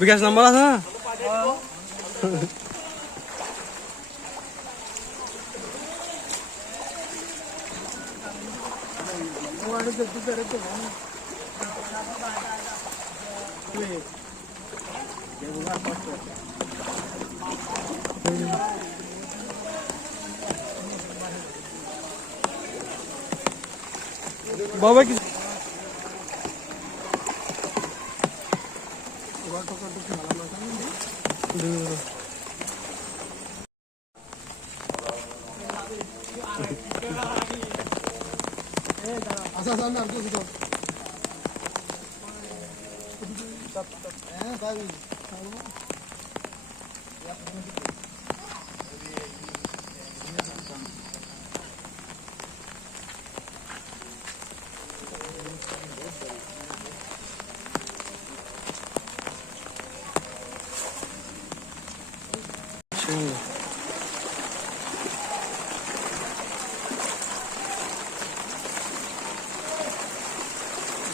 বিকাশ number আছে না? বাবা কি আচ্ছা সামনে আর কিছু তো হ্যাঁ তাই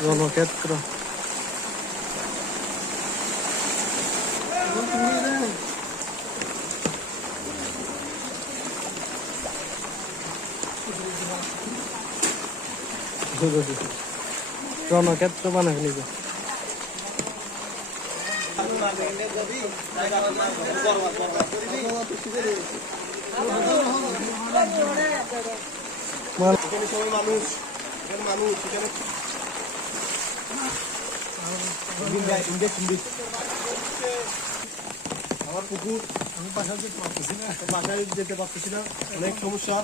রণক্ষেত্র রণক্ষেত্র বানায় নিজে আমার পুকুর আমি বাসায় যেতে পারতেছি না অনেক সমস্যা